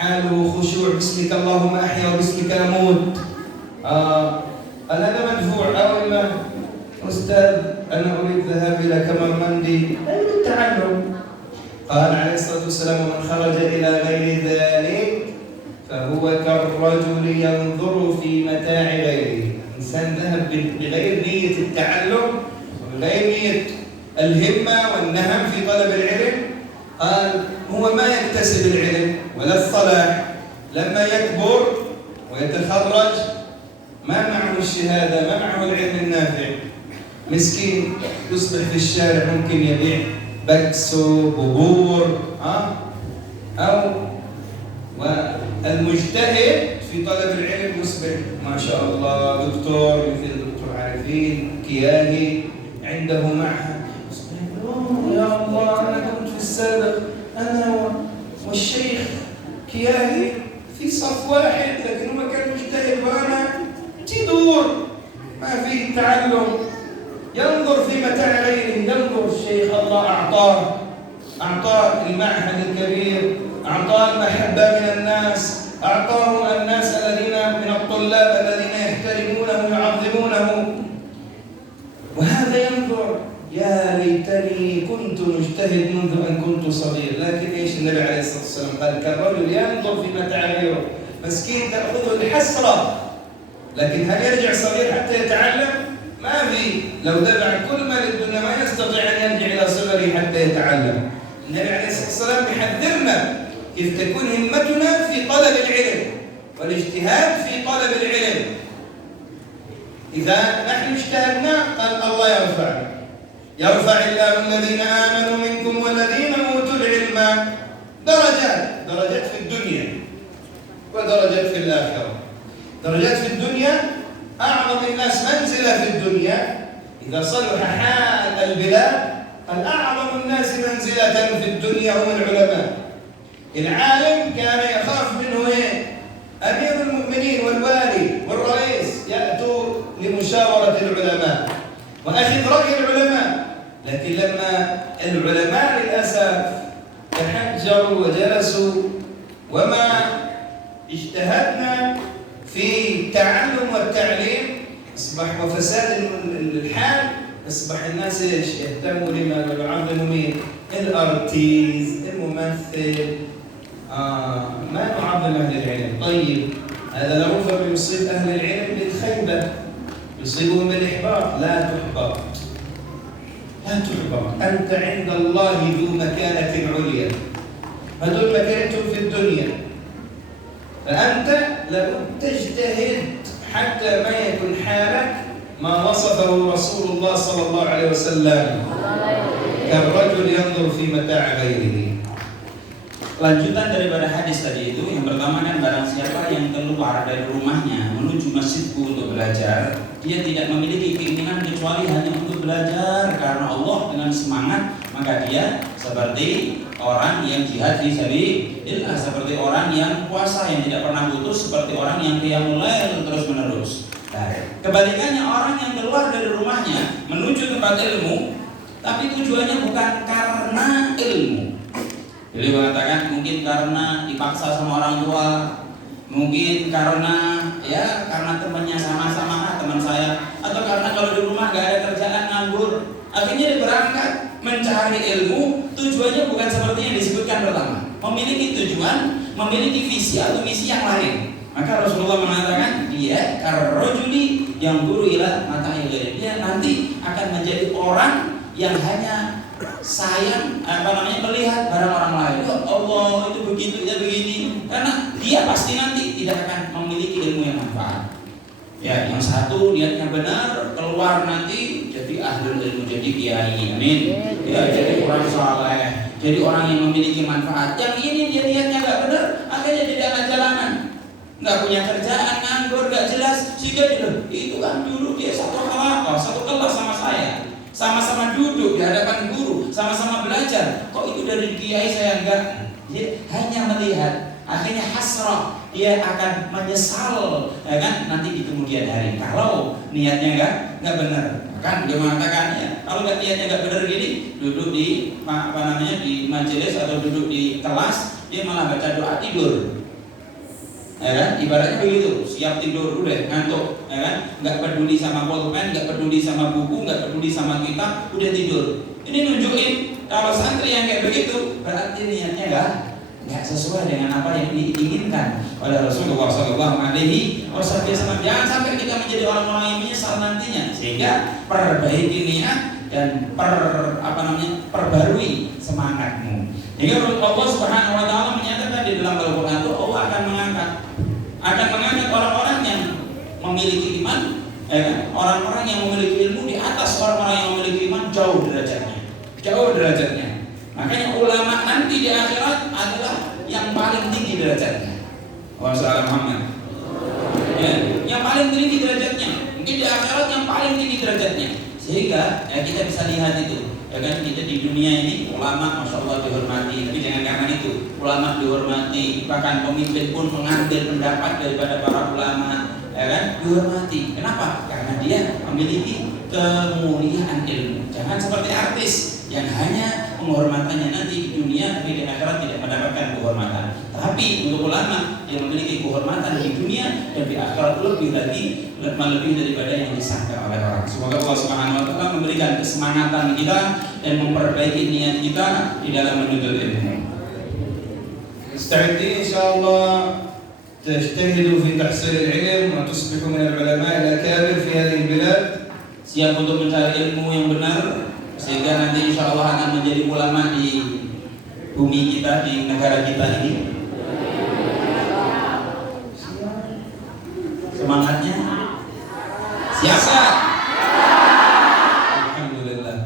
حاله خشوع، باسمك اللهم أحيا وباسمك أموت. هذا مدفوع. أو إما أستاذ أنا أريد الذهاب إلى كمرمندي للتعلم. قال عليه الصلاة والسلام ومن خرج إلى غير ذلك فهو كالرجل ينظر في متاع غيره. إنسان ذهب بغير نية التعلم وبغير نية الهمة والنهم في طلب العلم، قال هو ما يكتسب العلم ولا الصلاح. لما يكبر ويتخرج ما معه الشهادة، ما معه العلم النافع، مسكين يصبح في الشارع ممكن يبيع بكسو ببور أو والمجتهد في طلب العلم يصبح ما شاء الله دكتور مثل الدكتور عارفين كياهي عنده معهد. يا الله أنا كنت في السابق أنا والشيخ كياهي في صف واحد، لكن هو كان مجتهد وأنا تدور ما في تعلم. ينظر في متاع غيره، ينظر الشيخ الله أعطاه المعهد الكبير، أعطاه المحبة من الناس، أعطاه الناس الذين من الطلاب الذين يحترمونه ويعظمونه، وهذا ينظر يا ليتني كنت مجتهد منذ أن كنت صغير. لكن إيش النبي عليه الصلاة والسلام قال كالرجل ينظر في متاع غيره، مسكين تأخذه الحسرة، لكن هل يرجع صغير حتى يتعلم؟ ما في. لو دفع كل ما للدنيا ما يستطيع أن يرجع إلى صغره حتى يتعلم. النبي عليه الصلاة والسلام يحذرنا كيف تكون همتنا في طلب العلم والاجتهاد في طلب العلم. إذا نحن اجتهدنا قال الله يرفع الله الذين آمنوا منكم والذين أوتوا العلم درجات في الدنيا ودرجات في الآخرة. درجات في الدنيا أعظم الناس منزلة في الدنيا إذا صلح حال البلاد قال أعظم الناس منزلة في الدنيا هم العلماء. العالم كان يخاف منه أمير المؤمنين والوالي والرئيس يأتوا لمشاورة العلماء وأخذ رأي العلماء، لكن لما العلماء للأسف تحجروا وجلسوا وما اجتهدنا في التعلم والتعليم أصبح وفساد الحال، أصبح الناس يهتموا لما ويعظموا مين؟ الأرتيز، الممثل، ما نعظم أهل العلم. طيب هذا لربما يصيب أهل العلم بالخيبة، يصيبهم بالإحباط. لا تحبط، أنت عند الله ذو مكانة عليا. هذول مكانتهم في الدنيا، فأنت لابد تجتهد حتى ما يكون حالك ما وصفه رسول الله صلى الله عليه وسلم كالرجل ينظر في متاع غيره. Lanjutan daripada hadis tadi itu, yang pertama kan barang siapa yang keluar dari rumahnya menuju masjidku untuk belajar, dia tidak memiliki keinginan kecuali hanya untuk belajar karena Allah dengan semangat, maka dia seperti orang yang jihad fi sabilillah, seperti orang yang puasa yang tidak pernah putus, seperti orang yang qiyamul lail terus menerus. Nah, kebalikannya orang yang keluar dari rumahnya menuju tempat ilmu, tapi tujuannya bukan karena ilmu. Beliau mengatakan mungkin karena dipaksa sama orang tua, mungkin karena temannya sama-sama teman saya, atau karena kalau di rumah gak ada kerjaan nganggur. Akhirnya dia berangkat mencari ilmu, tujuannya bukan seperti yang disebutkan pertama. Memiliki tujuan, memiliki visi atau misi yang lain. Maka Rasulullah mengatakan dia karrojuli yang guru ila mata ilmu. Dia nanti akan menjadi orang yang hanya sayang melihat barang orang lain. Oh, Allah itu begitu, ya begini. Karena dia pasti nanti tidak akan memiliki ilmu yang manfaat. Ya, yang satu niatnya benar, keluar nanti jadi ahli ilmu, jadi kiai, amin. Ya, jadi orang saleh, jadi orang yang memiliki manfaat. Yang ini dia niatnya nggak benar, akhirnya jadi anak jalanan, nggak punya kerjaan, nganggur, nggak jelas. Sehingga itu kan dulu dia satu kelas sama saya, sama-sama duduk di hadapan guru, sama-sama belajar. Kok itu dari kiai saya enggak? Dia hanya melihat, akhirnya hasrah, dia akan menyesal, ya kan? Nanti di kemudian hari kalau niatnya enggak benar. Kan dia mengatakan ya, kalau niatnya enggak benar gini, duduk di di majelis atau duduk di kelas, dia malah baca doa tidur. Ya kan? Ibaratnya begitu, siap tidur udah ngantuk, ya kan? Nggak peduli sama pulpen, nggak peduli sama buku, nggak peduli sama kitab, udah tidur. Ini nunjukin kalau santri yang kayak begitu berarti niatnya nggak sesuai dengan apa yang diinginkan oleh Rasulullah SAW. Jangan sampai kita menjadi orang-orang yang menyesal nantinya, sehingga perbaiki niat dan perbarui semangatmu. Hingga Allah Subhanahu wa taala menyatakan di dalam Al-Qur'an itu Allah akan mengangkat orang-orang yang memiliki iman, orang-orang yang memiliki ilmu di atas orang-orang yang memiliki iman, jauh derajatnya. Makanya ulama nanti di akhirat adalah yang paling tinggi derajatnya. Wassalamualaikum Muhammad. Ya, yang paling tinggi derajatnya. Mungkin di akhirat yang paling tinggi derajatnya. Sehingga kita bisa lihat itu. Ya kan, kita di dunia ini ulama masya Allah dihormati, tapi jangan karena itu ulama dihormati, bahkan pemimpin pun mengambil pendapat daripada para ulama, ya kan, dihormati. Kenapa? Karena dia memiliki kemuliaan ilmu. Jangan seperti artis yang hanya penghormatannya nanti di dunia tapi di akhirat tidak mendapatkan kehormatan. Tapi untuk ulama yang memiliki kehormatan di dunia dan di akhirat lebih daripada yang disangka oleh orang. Semoga Allah Subhanahu wa taala memberikan kesemangatan kita dan memperbaiki niat kita di dalam menuntut ilmu. استعدين إن شاء الله تجتهدوا في تحصيل العلم وتصبحوا من العلماء الأكابر في هذه البلاد. Siap untuk mencari ilmu yang benar sehingga nanti insya Allah akan menjadi ulama di bumi kita, di negara kita ini. Semangatnya siapa? Alhamdulillah.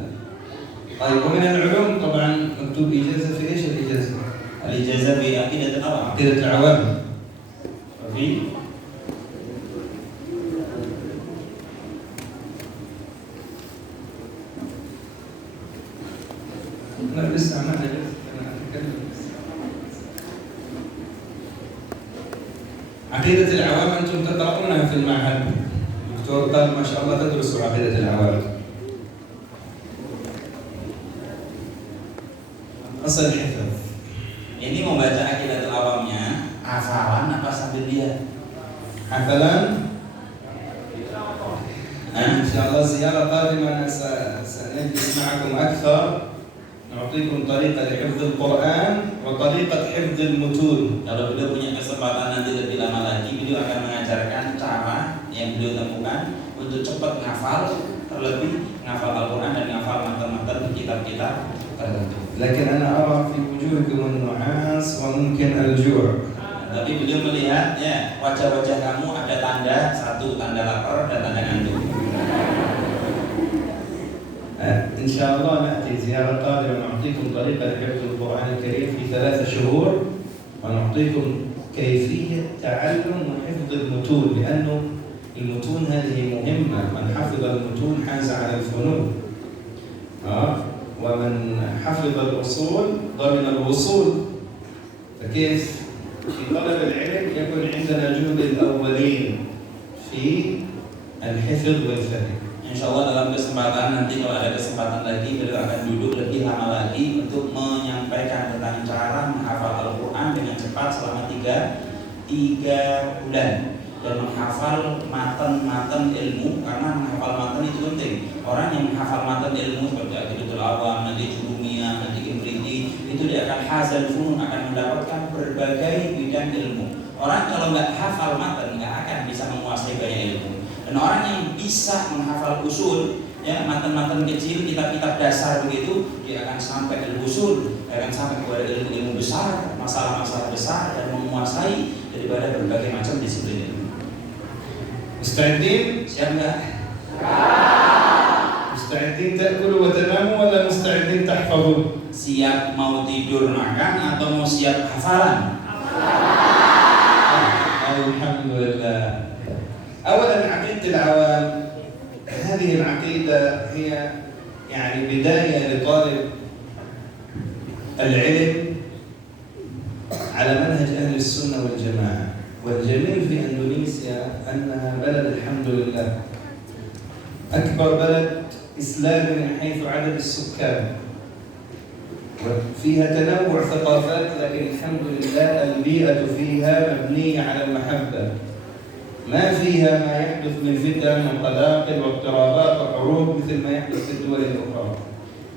طيب ومن العلوم طبعا مكتوب إجازة في إيش الإجازة؟ الإجازة في عقيدة العوام. عقيدة العوام. وفي لا لسه ما أدري أنا أتكلم. عقيدة العوام أنتم تقرؤونها في المعهد. دكتور قال ما شاء الله تدرسوا عقيدة العوام. أصل الحفظ. Ini membaca Aqidatul Awamnya hafalan apa sambil dia? حفلا. إن شاء الله زيارة قادمة سنجلس معكم أكثر. نعطيكم طريقة لحفظ القرآن وطريقة حفظ المتون. Kalau beliau punya kesempatan nanti lebih lama lagi, beliau akan mengajarkan cara yang beliau temukan untuk cepat menghafal, terlebih menghafal Al-Quran dan menghafal matan-matan kitab-kitab tertentu. لكن أنا أرى في وجوهكم النعاس وممكن الجوع. tapi beliau melihat ya wajah-wajah kamu ada tanda, satu tanda lapar dan tanda ngantuk. إن شاء الله نأتي زيارة قادمة ونعطيكم طريقة لحفظ القرآن الكريم في 3 شهور ونعطيكم كيفية تعلم وحفظ المتون لأنه المتون هذه مهمة من حفظ المتون حاز على الفنون ومن حفظ الأصول ضمن الوصول فكيف في طلب العلم يكون عندنا جهد الأولين في الحفظ والفهم. Insya Allah dalam kesempatan nanti kalau ada kesempatan lagi beliau akan duduk lebih lama lagi untuk menyampaikan tentang cara menghafal Al-Quran dengan cepat selama 3 bulan dan menghafal matan ilmu, karena menghafal matan itu penting. Orang yang menghafal matan ilmu seperti Aqidatul Awam, nanti Jurumiyah, nanti Imriti, itu dia akan hazal funun, akan mendapatkan berbagai bidang ilmu. Orang kalau nggak hafal matan nggak akan bisa menguasai banyak ilmu. Dan orang yang bisa menghafal usul, ya matan-matan kecil, kitab-kitab dasar begitu, dia akan sampai al-usul, akan sampai kepada ilmu besar, masalah-masalah besar, dan menguasai daripada berbagai macam disiplin ilmu. مستعدين؟ Siap nggak? مستعدين تأكلوا وتناموا ولا مستعدين تحفظوا؟ Siap mau tidur makan atau mau siap hafalan? الحمد لله. أولا عقيدة العوام، هذه العقيدة هي يعني بداية لطالب العلم على منهج أهل السنة والجماعة. والجميل في إندونيسيا أنها بلد الحمد لله أكبر بلد إسلامي من حيث عدد السكان، وفيها تنوع ثقافات، لكن الحمد لله البيئة فيها مبنية على المحبة، ما فيها ما يحدث من فتن وقلاقل واضطرابات وحروب مثل ما يحدث في الدول الأخرى.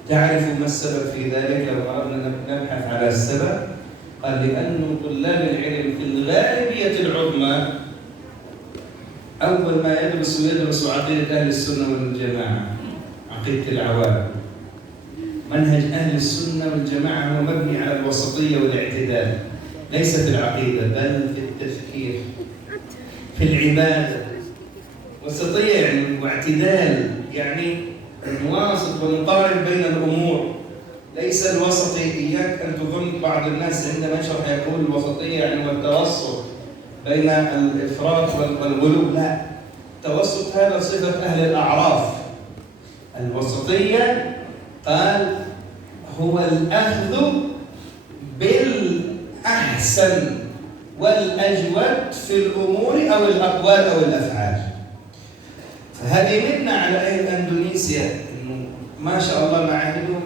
تعرف ما السبب في ذلك؟ لو أردنا نبحث على السبب، قال لأن طلاب العلم في الغالبية العظمى أول ما يدرس عقيدة أهل السنة والجماعة، عقيدة العوام. منهج أهل السنة والجماعة هو مبني على الوسطية والاعتدال، ليس في العقيدة بل في التفكير، في العبادة. وسطية يعني واعتدال، يعني نواصل ونقارن بين الأمور، ليس الوسطي. إياك أن تظن بعض الناس عندما يشرح يقول الوسطية يعني والتوسط بين الإفراط والغلو، لا، التوسط هذا صفة أهل الأعراف. الوسطية قال هو الأخذ بالأحسن والأجود في الأمور أو الأقوال أو الأفعال. فهذه منا على أهل إندونيسيا، إنه ما شاء الله معاهدهم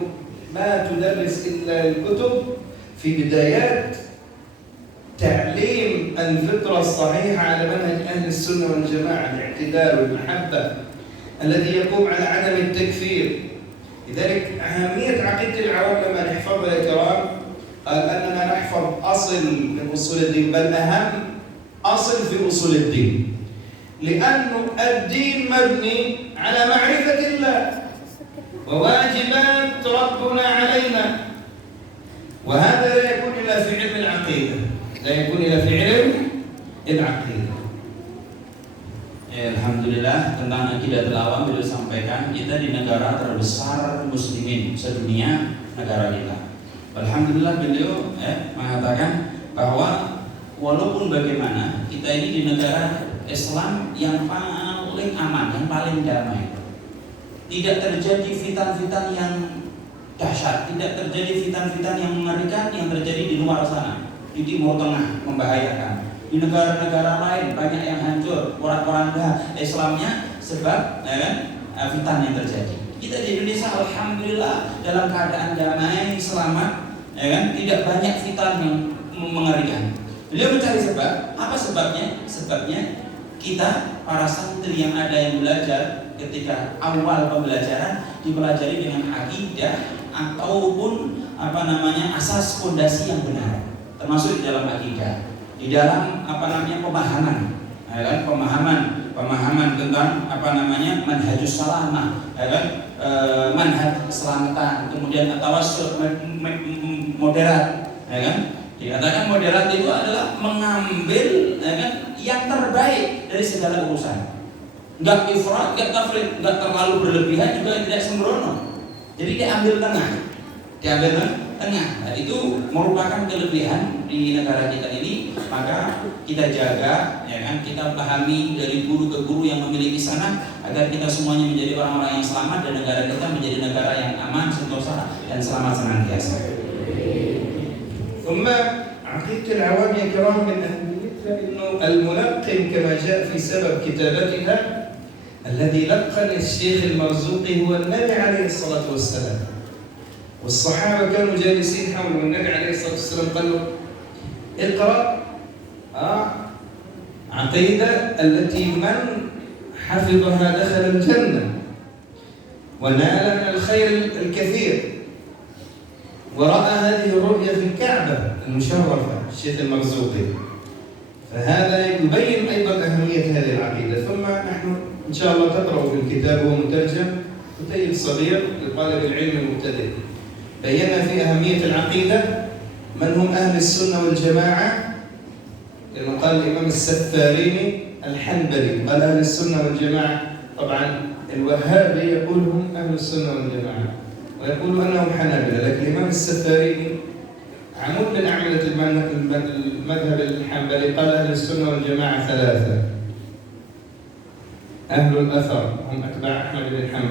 ما تدرس إلا الكتب في بدايات تعليم الفطرة الصحيحة على منهج أهل السنة والجماعة، الاعتدال والمحبة الذي يقوم على عدم التكفير. لذلك أهمية عقيدة العوام لما نحفظها يا كرام، قال أننا نحفظ أصل من أصول الدين، بل أهم أصل في أصول الدين، لأن الدين مبني على معرفة الله وواجبات ربنا علينا، وهذا لا يكون إلا في علم العقيدة، لا يكون إلا في علم العقيدة. Alhamdulillah, tentang Aqidatul Awam beliau sampaikan kita di negara terbesar muslimin sedunia, negara kita. Alhamdulillah beliau mengatakan bahwa walaupun bagaimana kita ini di negara Islam yang paling aman, yang paling damai, tidak terjadi fitan-fitan yang dahsyat, tidak terjadi fitan-fitan yang mengerikan yang terjadi di luar sana, di Timur Tengah membahayakan. Di negara-negara lain banyak yang hancur, porak-poranda Islamnya sebab fitan yang terjadi. Kita di Indonesia alhamdulillah dalam keadaan damai, selamat, tidak banyak fitan yang mengerikan. Beliau mencari sebab, apa sebabnya? Sebabnya kita para santri yang ada yang belajar ketika awal pembelajaran dipelajari dengan akidah ataupun asas fondasi yang benar, termasuk di dalam akidah. Di dalam pemahaman, pemahaman tentang manhajus salamah, manhaj keselamatan, kemudian tawassul moderat, Dikatakan moderat itu adalah mengambil yang terbaik dari segala urusan. Enggak ifrat, enggak tafrid, enggak terlalu berlebihan juga tidak sembrono. Jadi diambil tengah. Nah, itu merupakan kelebihan di negara kita ini. Maka kita jaga, kita pahami dari guru ke guru yang memiliki sana agar kita semuanya menjadi orang-orang yang selamat dan negara kita menjadi negara yang aman, sentosa dan selamat senantiasa. ثم عقيدة العوام يا كرام من أهميتها أنه الملقن كما جاء في سبب كتابتها الذي لقن الشيخ المرزوقي هو النبي عليه الصلاة والسلام، والصحابة كانوا جالسين حوله والنبي عليه الصلاة والسلام قال له اقرأ عقيدة التي من حفظها دخل الجنة ونال من الخير الكثير، ورأى هذه الرؤية في الكعبة المشرفة الشيخ المرزوقي، فهذا يبين أيضا أهمية هذه العقيدة. ثم نحن إن شاء الله تقرأ في الكتاب وهو مترجم كتيب صغير لطالب العلم المبتدئ، بينا في أهمية العقيدة، من هم أهل السنة والجماعة، لأنه قال الإمام السفاريني الحنبلي قال أهل السنة والجماعة، طبعا الوهابي يقول هم أهل السنة والجماعة ويقول أنهم حنابلة، لكن الإمام السفاريني عمود من أعمدة المذهب الحنبلي قال أهل السنة والجماعة ثلاثة: أهل الأثر هم أتباع أحمد بن حنبل،